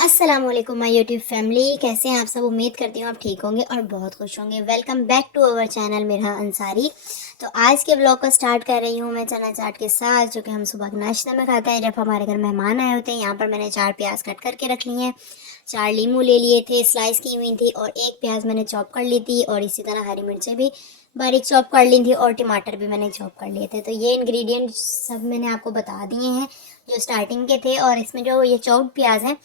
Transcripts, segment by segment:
अस्सलाम वालेकुम my YouTube family. कैसे हैं आप सब? उम्मीद करती हूँ आप ठीक होंगे और बहुत खुश होंगे। Welcome back to our channel Mirha Ansari. तो आज के ब्लॉग को स्टार्ट कर रही हूँ मैं चना चाट के साथ, जो कि हम सुबह के नाश्ते में खाते हैं जब हमारे घर मेहमान आए होते हैं। यहाँ पर मैंने 4 प्याज कट करके रख ली हैं, 4 लीमू ले लिए थे, स्लाइस की हुई थी, और 1 प्याज मैंने चॉप कर ली थी, और इसी तरह हरी मिर्चें भी बारीक चॉप कर ली थी, और टमाटर भी मैंने चॉप कर लिए थे। तो ये इंग्रेडिएंट सब मैंने आपको बता दिए हैं जो स्टार्टिंग के थे। और इसमें जो ये चॉप प्याज है,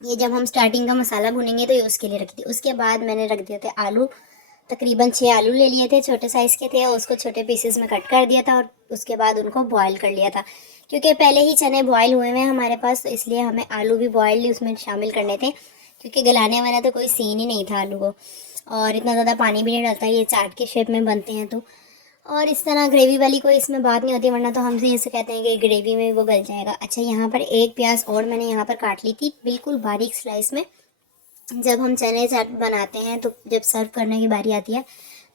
ये जब हम स्टार्टिंग का मसाला भुनेंगे तो ये उसके लिए रखी थी। उसके बाद मैंने रख दिए थे आलू, तकरीबन 6 आलू ले लिए थे, छोटे साइज़ के थे, और उसको छोटे पीसेस में कट कर दिया था, और उसके बाद उनको बॉईल कर लिया था। क्योंकि पहले ही चने बॉईल हुए हुए हैं हमारे पास, तो इसलिए हमें आलू भी बॉयल उसमें शामिल करने थे, क्योंकि गलाने वाला तो कोई सीन ही नहीं था आलू को। और इतना ज़्यादा पानी भी नहीं डलता, ये चाट के शेप में बनते हैं तो। और इस तरह ग्रेवी वाली कोई इसमें बात नहीं होती, वरना तो हमसे ऐसे कहते हैं कि ग्रेवी में वो गल जाएगा। अच्छा, यहाँ पर 1 प्याज और मैंने यहाँ पर काट ली थी बिल्कुल बारीक स्लाइस में। जब हम चने चाट बनाते हैं तो जब सर्व करने की बारी आती है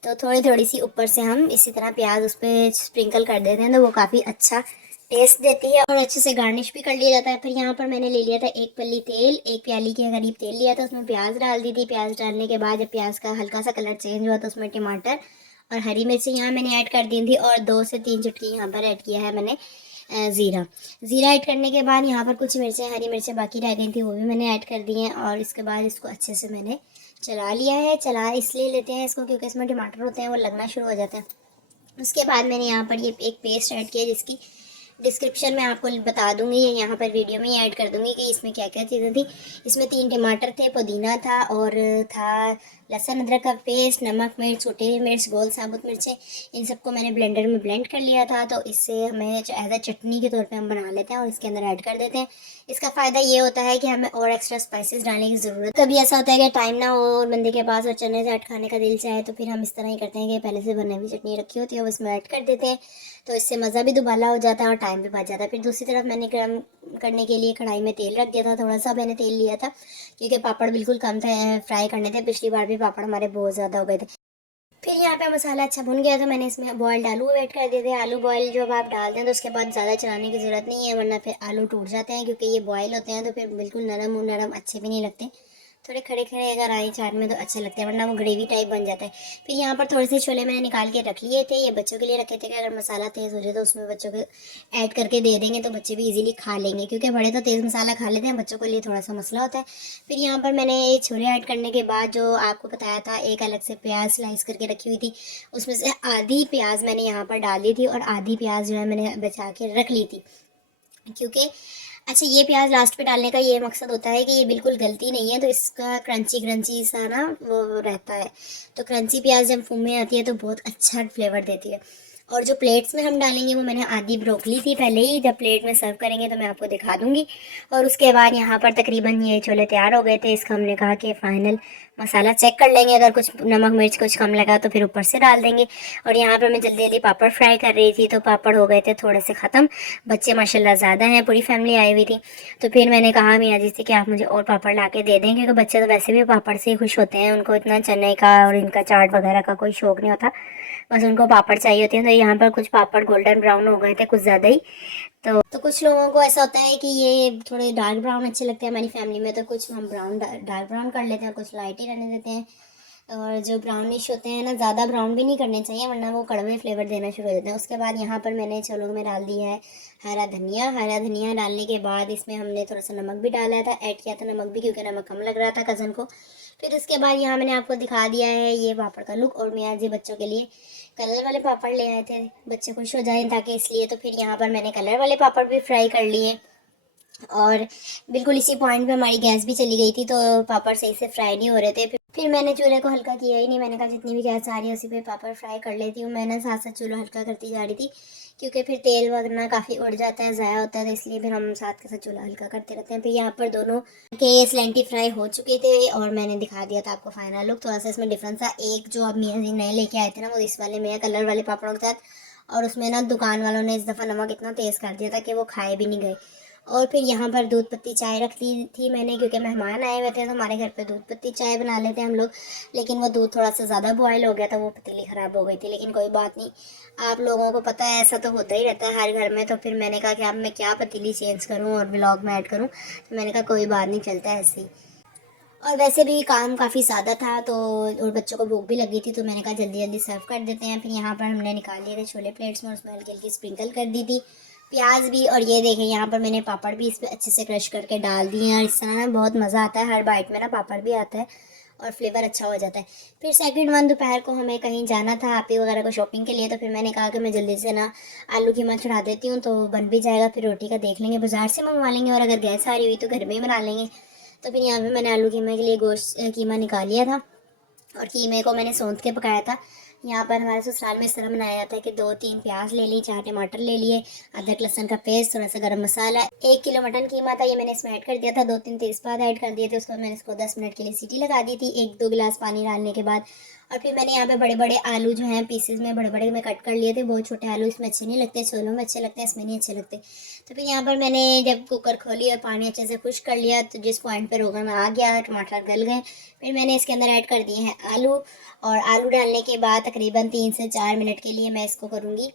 तो थोड़ी थोड़ी सी ऊपर से हम इसी तरह प्याज उस पर स्प्रिंकल कर देते हैं, तो वो काफ़ी अच्छा टेस्ट देती है, और अच्छे से गार्निश भी कर लिया जाता है। फिर यहाँ पर मैंने ले लिया था 1 पल्ली तेल, 1 प्याली के करीब तेल लिया था, उसमें प्याज डाल दी थी। प्याज डालने के बाद जब प्याज का हल्का सा कलर चेंज हुआ तो उसमें टमाटर और हरी मिर्ची यहाँ मैंने ऐड कर दी थी, और 2 से 3 चुटकी यहाँ पर ऐड किया है मैंने ज़ीरा। ज़ीरा ऐड करने के बाद यहाँ पर कुछ मिर्चें, हरी मिर्चें बाकी रह गई थी, वो भी मैंने ऐड कर दी हैं, और इसके बाद इसको अच्छे से मैंने चला लिया है। चला इसलिए लेते हैं इसको क्योंकि इसमें टमाटर होते हैं वो लगना शुरू हो जाते हैं। उसके बाद मैंने यहाँ पर ये एक पेस्ट ऐड किया, जिसकी डिस्क्रिप्शन में आपको बता दूंगी, या यहाँ पर वीडियो में ही ऐड कर दूंगी कि इसमें क्या क्या चीज़ें थी। इसमें 3 टमाटर थे, पुदीना था, और था लहसुन अदरक का पेस्ट, नमक, मिर्च, छोटे मिर्च, गोल साबुत मिर्चें। इन सबको मैंने ब्लेंडर में ब्लेंड कर लिया था। तो इससे हमें एज अ चटनी के तौर पे हम बना लेते हैं और इसके अंदर ऐड कर देते हैं। इसका फ़ायदा ये होता है कि हमें और एक्स्ट्रा स्पाइसेस डालने की ज़रूरत। कभी ऐसा होता है कि टाइम ना हो और बंदे के पास और चने चाट खाने का दिल चाहे, तो फिर हम इस तरह ही करते हैं कि पहले से बनी हुई चटनी रखी होती है वो इसमें ऐड कर देते हैं, तो इससे मज़ा भी दुबाला हो जाता है और टाइम भी बच जाता है। फिर दूसरी तरफ मैंने गर्म करने के लिए कढ़ाई में तेल रख दिया था, थोड़ा सा मैंने तेल लिया था क्योंकि पापड़ बिल्कुल कम थे फ्राई करने थे। पिछली बार भी पापड़ हमारे बहुत ज़्यादा हो गए थे। फिर यहाँ पे मसाला अच्छा भुन गया तो मैंने इसमें बॉयल्ड आलू ऐड कर दिए थे। आलू बॉयल जब आप डालते हैं तो उसके बाद ज़्यादा चलाने की ज़रूरत नहीं है, वरना फिर आलू टूट जाते हैं, क्योंकि ये बॉयल होते हैं तो फिर बिल्कुल नरम नरम अच्छे भी नहीं लगते। थोड़े खड़े खड़े अगर आए चाट में तो अच्छे लगते हैं, वरना वो ग्रेवी टाइप बन जाता है। फिर यहाँ पर थोड़े से छोले मैंने निकाल के रख लिए थे, ये बच्चों के लिए रखे थे कि अगर मसाला तेज़ हो जाए तो उसमें बच्चों को ऐड करके दे देंगे तो बच्चे भी इजीली खा लेंगे, क्योंकि बड़े तो तेज़ मसाला खा लेते हैं, बच्चों के लिए थोड़ा सा मसला होता है। फिर यहाँ पर मैंने ये छोले ऐड करने के बाद जो आपको बताया था, एक अलग से प्याज स्लाइस करके रखी हुई थी, उसमें से आधी प्याज मैंने यहाँ पर डाल दी थी, और आधी प्याज जो है मैंने बचा के रख ली थी, क्योंकि अच्छा, ये प्याज लास्ट पे डालने का ये मकसद होता है कि ये बिल्कुल गलती नहीं है, तो इसका क्रंची क्रंची सा ना वो रहता है। तो क्रंची प्याज जब मुंह में आती है तो बहुत अच्छा फ्लेवर देती है। और जो प्लेट्स में हम डालेंगे वो मैंने आधी ब्रोक ली थी पहले ही, जब प्लेट में सर्व करेंगे तो मैं आपको दिखा दूंगी। और उसके बाद यहाँ पर तकरीबन ये छोले तैयार हो गए थे। इसका हमने कहा कि फ़ाइनल मसाला चेक कर लेंगे, अगर कुछ नमक मिर्च कुछ कम लगा तो फिर ऊपर से डाल देंगे। और यहाँ पर मैं जल्दी जल्दी पापड़ फ्राई कर रही थी, तो पापड़ हो गए थे थोड़े से ख़त्म। बच्चे माशाल्लाह ज़्यादा हैं, पूरी फैमिली आई हुई थी, तो फिर मैंने कहा मियाँ जी से कि आप मुझे और पापड़ ला के दे दें, क्योंकि बच्चे तो वैसे भी पापड़ से ही खुश होते हैं, उनको इतना चने का और इनका चाट वगैरह का कोई शौक़ नहीं होता, बस उनको पापड़ चाहिए होते हैं। तो यहाँ पर कुछ पापड़ गोल्डन ब्राउन हो गए थे, कुछ ज़्यादा ही। तो कुछ लोगों को ऐसा होता है कि ये थोड़े डार्क ब्राउन अच्छे लगते हैं हमारी फैमिली में, तो कुछ हम डार्क ब्राउन कर लेते हैं, कुछ लाइट ही रहने देते हैं। और जो ब्राउनिश होते हैं ना, ज़्यादा ब्राउन भी नहीं करने चाहिए, वरना वो कड़वे फ्लेवर देना शुरू हो जाते हैं। उसके बाद यहाँ पर मैंने छोलों में डाल दिया है हरा धनिया। हरा धनिया डालने के बाद इसमें हमने थोड़ा सा नमक भी डाला था, ऐड किया था नमक भी, क्योंकि नमक कम लग रहा था कज़न को। फिर उसके बाद यहाँ मैंने आपको दिखा दिया है ये पापड़ का लुक, और मियाँ जी बच्चों के लिए कलर वाले पापड़ ले आए थे, बच्चे खुश हो जाएं ताकि, इसलिए। तो फिर यहाँ पर मैंने कलर वाले पापड़ भी फ्राई कर लिए, और बिल्कुल इसी पॉइंट पे हमारी गैस भी चली गई थी, तो पापड़ सही से फ्राई नहीं हो रहे थे। फिर मैंने चूल्हे को हल्का किया ही नहीं, मैंने कहा जितनी भी गैस आ रही है उसी पे पापड़ फ्राई कर लेती हूँ। मैंने साथ साथ चूल्हा हल्का करती जा रही थी, क्योंकि फिर तेल वगैरह काफ़ी उड़ जाता है, ज़ाया होता है, तो इसलिए फिर हम साथ के साथ चूल्हा हल्का करते रहते हैं। फिर यहाँ पर दोनों के स्लेंटी फ्राई हो चुके थे, और मैंने दिखा दिया था आपको फाइनल लुक। थोड़ा सा इसमें डिफरेंस था, एक जो अब मियाँ जी नए लेके आए थे ना, वो इस वाले में कलर वाले पापड़ों के साथ, और उसमें ना दुकान वालों ने इस दफ़ा नमक इतना तेज़ कर दिया था कि वो खाए भी नहीं गए। और फिर यहाँ पर दूध पत्ती चाय रख दी थी मैंने, क्योंकि मेहमान आए हुए थे तो हमारे घर पे दूध पत्ती चाय बना लेते हैं हम लोग। लेकिन वो दूध थोड़ा सा ज़्यादा बॉयल हो गया था, वो पतीली ख़राब हो गई थी, लेकिन कोई बात नहीं, आप लोगों को पता है ऐसा तो होता ही रहता है हर घर में। तो फिर मैंने कहा कि अब मैं क्या पतीली चेंज करूँ और व्लॉग में ऐड करूँ, तो मैंने कहा कोई बात नहीं, चलता है ऐसे ही। और वैसे भी काम काफ़ी ज़्यादा था तो, और बच्चों को भूख भी लगी थी, तो मैंने कहा जल्दी जल्दी सर्व कर देते हैं। फिर यहाँ पर हमने निकाल लिए थे छोले प्लेट्स में, उसमें हल्की हल्की स्प्रिंकल कर दी थी प्याज भी। और ये देखें यहाँ पर मैंने पापड़ भी इस पर अच्छे से क्रश करके डाल दिए हैं। और इस तरह ना बहुत मज़ा आता है, हर बाइट में ना पापड़ भी आता है और फ्लेवर अच्छा हो जाता है। फिर सेकंड वन, दोपहर को हमें कहीं जाना था आपी वगैरह को शॉपिंग के लिए, तो फिर मैंने कहा कि मैं जल्दी से ना आलू कीमा चढ़ा देती हूँ, तो बन भी जाएगा। फिर रोटी का देख लेंगे, बाज़ार से मंगवा लेंगे, और अगर गैस आ रही हुई तो घर में ही बना लेंगे। तो फिर यहाँ पे मैंने आलू कीमा के लिए गोश्त कीमा निकाल लिया था, और कीमे को मैंने सौंध के पकाया था। यहाँ पर हमारे ससुराल में इस तरह बनाया जाता है कि 2-3 प्याज ले ली, 4 टमाटर ले लिए, अदरक लहसुन का पेस्ट, थोड़ा सा गरम मसाला, 1 किलो मटन कीमा था, ये मैंने इसमें ऐड कर दिया था, 2-3 तेज़पात ऐड कर दिए थे। उसको मैंने इसको 10 मिनट के लिए सीटी लगा दी थी 1-2 गिलास पानी डालने के बाद। और फिर मैंने यहाँ पे बड़े बड़े आलू जो हैं पीसेज में बड़े बड़े में कट कर लिए थे। बहुत छोटे आलू इसमें अच्छे नहीं लगते, छोलों में अच्छे लगते हैं, इसमें नहीं अच्छे लगते। तो फिर यहाँ पर मैंने जब कुकर खोली और पानी अच्छे से खुश कर लिया, तो जिस पॉइंट पर रोगन में आ गया, टमाटर गल गए, फिर मैंने इसके अंदर ऐड कर दिए हैं आलू। और आलू डालने के बाद तकरीबन 3 से 4 मिनट के लिए मैं इसको करूँगी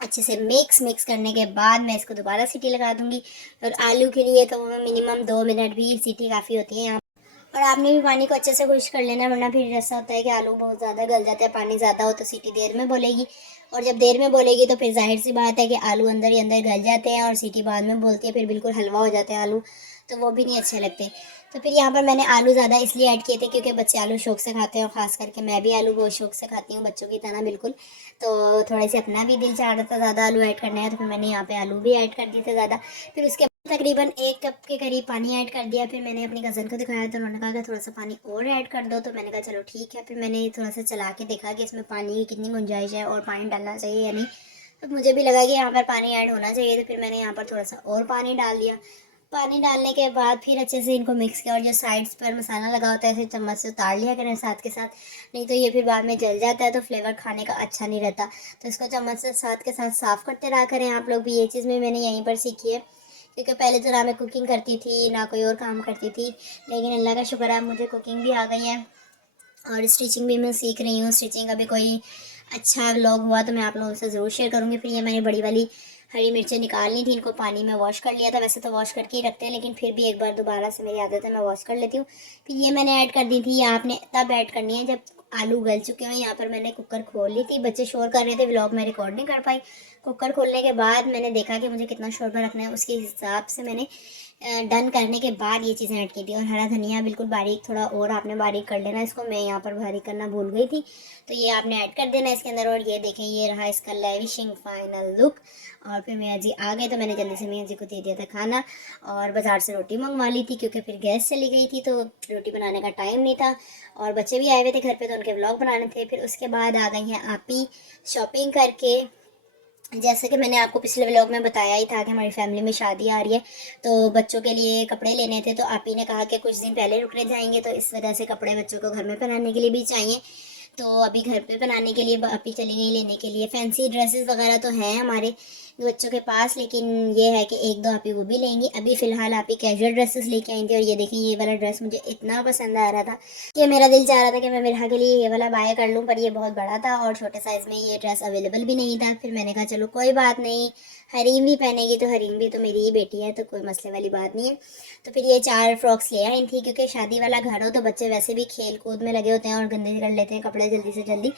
अच्छे से मिक्स करने के बाद मैं इसको दोबारा सीटी लगा दूँगी। और आलू के लिए तो मिनिमम 2 मिनट भी सीटी काफ़ी होती है यहाँ। और आपने भी पानी को अच्छे से खुश कर लेना, वरना फिर ऐसा होता है कि आलू बहुत ज़्यादा गल जाते हैं, पानी ज़्यादा हो तो सीटी देर में बोलेगी, और जब देर में बोलेगी तो फिर जाहिर सी बात है कि आलू अंदर ही अंदर गल जाते हैं, और सीटी बाद में बोलती है फिर बिल्कुल हलवा हो जाते हैं आलू, तो वो भी नहीं अच्छे लगते। तो फिर यहाँ पर मैंने आलू ज़्यादा इसलिए ऐड किए थे क्योंकि बच्चे आलू शौक से खाते हैं, और ख़ास करके मैं भी आलू बहुत शौक से खाती हूँ, बच्चों की तरह बिल्कुल। तो थोड़े से अपना भी दिल चाह रहा था ज़्यादा आलू ऐड करना है, तो फिर मैंने यहाँ पे आलू भी ऐड कर दिए थे ज़्यादा। फिर उसके तकरीबन 1 कप के करीब पानी ऐड कर दिया। फिर मैंने अपनी कज़न को दिखाया तो उन्होंने कहा कि थोड़ा सा पानी और ऐड कर दो, तो मैंने कहा चलो ठीक है। फिर मैंने थोड़ा सा चला के देखा कि इसमें पानी की कितनी गुंजाइश है और पानी डालना चाहिए या नहीं। तो मुझे भी लगा कि यहाँ पर पानी ऐड होना चाहिए, तो फिर मैंने यहाँ पर थोड़ा सा और पानी डाल दिया। पानी डालने के बाद फिर अच्छे से इनको मिक्स किया, और जो साइड्स पर मसाला लगा होता है ऐसे चम्मच से उतार लिया करें साथ के साथ, नहीं तो ये फिर बाद में जल जाता है तो फ्लेवर खाने का अच्छा नहीं रहता। तो इसको चम्मच से साथ के साथ साफ़ करते रहा करें आप लोग भी, ये चीज़ भी मैंने यहीं पर सीखी है, क्योंकि पहले तो ना मैं कुकिंग करती थी ना कोई और काम करती थी, लेकिन अल्लाह का शुक्र है मुझे कुकिंग भी आ गई है, और स्टिचिंग भी मैं सीख रही हूँ। स्टिचिंग का भी कोई अच्छा व्लॉग हुआ तो मैं आप लोगों से ज़रूर शेयर करूँगी। फिर ये मैंने बड़ी वाली हरी मिर्चें निकालनी थी, इनको पानी में वॉश कर लिया था, वैसे तो वॉश करके ही रखते हैं, लेकिन फिर भी एक बार दोबारा से मेरी आदत है मैं वॉश कर लेती हूँ। फिर ये मैंने ऐड कर दी थी, आपने तब ऐड करनी है जब आलू गल चुके हैं। यहाँ पर मैंने कुकर खोल ली थी, बच्चे शोर कर रहे थे, व्लॉग में रिकॉर्ड नहीं कर पाई। कुकर खोलने के बाद मैंने देखा कि मुझे कितना शोरबा रखना है, उसके हिसाब से मैंने डन करने के बाद ये चीज़ें ऐड की थी। और हरा धनिया बिल्कुल बारीक, थोड़ा और आपने बारीक कर लेना इसको, मैं यहाँ पर बारीक करना भूल गई थी, तो ये आपने ऐड कर देना इसके अंदर। और ये देखें ये रहा इसका लेविशिंग फाइनल लुक। और फिर मियाँ जी आ गए तो मैंने जल्दी से मियाँ जी को दे दिया था खाना, और बाज़ार से रोटी मंगवा ली थी क्योंकि फिर गैस चली गई थी तो रोटी बनाने का टाइम नहीं था, और बच्चे भी आए हुए थे घर पे तो उनके व्लॉग बनाने थे। फिर उसके बाद आ गई हैं आपी शॉपिंग करके। जैसे कि मैंने आपको पिछले व्लॉग में बताया ही था कि हमारी फैमिली में शादी आ रही है, तो बच्चों के लिए कपड़े लेने थे, तो आप ही ने कहा कि कुछ दिन पहले रुकने जाएंगे, तो इस वजह से कपड़े बच्चों को घर में पहनाने के लिए भी चाहिए। तो अभी घर पे बनाने के लिए आप ही चली गई लेने के लिए। फैंसी ड्रेसेस वगैरह तो हैं हमारे बच्चों के पास, लेकिन ये है कि 1-2 आप ही वो भी लेंगी। अभी फ़िलहाल आप ही कैजुअल ड्रेसेस लेके आई थी, और ये देखिए ये वाला ड्रेस मुझे इतना पसंद आ रहा था कि मेरा दिल चाह रहा था कि मैं मेरा के लिए ये वाला बाय कर लूँ, पर ये बहुत बड़ा था और छोटे साइज़ में ये ड्रेस अवेलेबल भी नहीं था। फिर मैंने कहा चलो कोई बात नहीं, हरीम भी पहनेगी तो हरीम भी तो मेरी ही बेटी है, तो कोई मसले वाली बात नहीं है। तो फिर ये 4 फ्रॉक्स ले आई थी, क्योंकि शादी वाला घर हो तो बच्चे वैसे भी खेल कूद में लगे होते हैं और गंदे कर लेते हैं कपड़े जल्दी से जल्दी।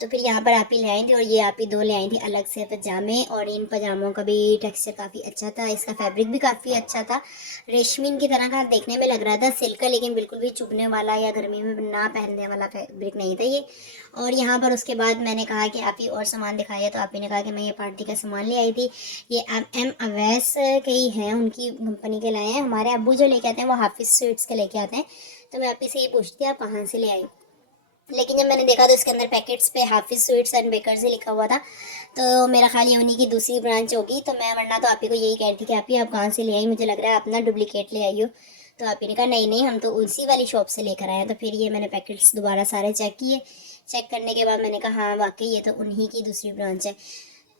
तो फिर यहाँ पर आप ही ले आई थी, और ये आप ही 2 ले आई थी अलग से पजामे, और इन पजामों का भी टेक्सचर काफ़ी अच्छा था, इसका फैब्रिक भी काफ़ी अच्छा था, रेशमिन की तरह का देखने में लग रहा था, सिल्क का, लेकिन बिल्कुल भी चुभने वाला या गर्मी में ना पहनने वाला फैब्रिक नहीं था ये। और यहाँ पर उसके बाद मैंने कहा कि आप ही और सामान दिखाइए, तो आप ही ने कहा कि मैं ये पार्टी का सामान ले आई थी। ये एम अवैस के ही हैं, उनकी कंपनी के लाए हैं। हमारे अब्बू जो लेके आते हैं वो हाफिज़ स्वीट्स के लेके आते हैं, तो मैं आप ही से ये पूछती आप कहाँ से ले आई, लेकिन जब मैंने देखा तो इसके अंदर पैकेट्स पे हाफिज़ स्वीट्स एंड बेकर्स ही लिखा हुआ था, तो मेरा ख्याल ये उन्हीं की दूसरी ब्रांच होगी। तो मैं वरना तो आप ही को यही कह रही थी कि आप ही आप कहाँ से ले आई, मुझे लग रहा है आप ना डुप्लीकेट ले आई हो। तो आप ही ने कहा नहीं नहीं, हम तो उसी वाली शॉप से लेकर आए हैं। तो फिर ये मैंने पैकेट्स दोबारा सारे चेक किए, चेक करने के बाद मैंने कहा हाँ वाकई ये तो उन्हीं की दूसरी ब्रांच है।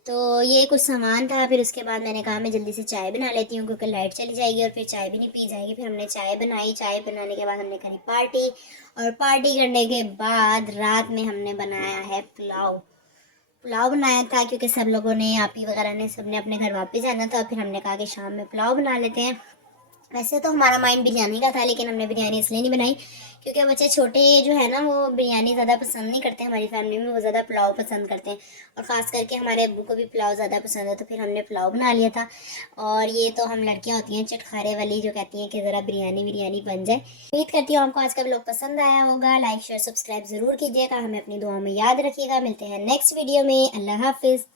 तो ये कुछ सामान था। फिर उसके बाद मैंने कहा मैं जल्दी से चाय बना लेती हूँ क्योंकि लाइट चली जाएगी और फिर चाय भी नहीं पी जाएगी। फिर हमने चाय बनाई, चाय बनाने के बाद हमने करी पार्टी, और पार्टी करने के बाद रात में हमने बनाया है पुलाव। पुलाव बनाया था क्योंकि सब लोगों ने, आपी वगैरह ने, सबने अपने घर वापस जाना था। फिर हमने कहा कि शाम में पुलाव बना लेते हैं। वैसे तो हमारा माइंड बिरयानी का था, लेकिन हमने बिरयानी इसलिए नहीं बनाई क्योंकि बच्चे छोटे जो है ना, वो बिरयानी ज़्यादा पसंद नहीं करते। हमारी फैमिली में वो ज़्यादा पुलाव पसंद करते हैं, और ख़ास करके हमारे अब्बू को भी पुलाव ज़्यादा पसंद है। तो फिर हमने पुलाव बना लिया था। और ये तो हम लड़कियां होती हैं चटखारे वाली, जो कहती हैं कि ज़रा बिरयानी बिरयानी बन जाए। उम्मीद करती हूँ आपको आज का व्लॉग पसंद आया होगा। लाइक शेयर सब्सक्राइब ज़रूर कीजिएगा, हमें अपनी दुआ में याद रखिएगा। मिलते हैं नेक्स्ट वीडियो में। अल्लाह हाफिज़।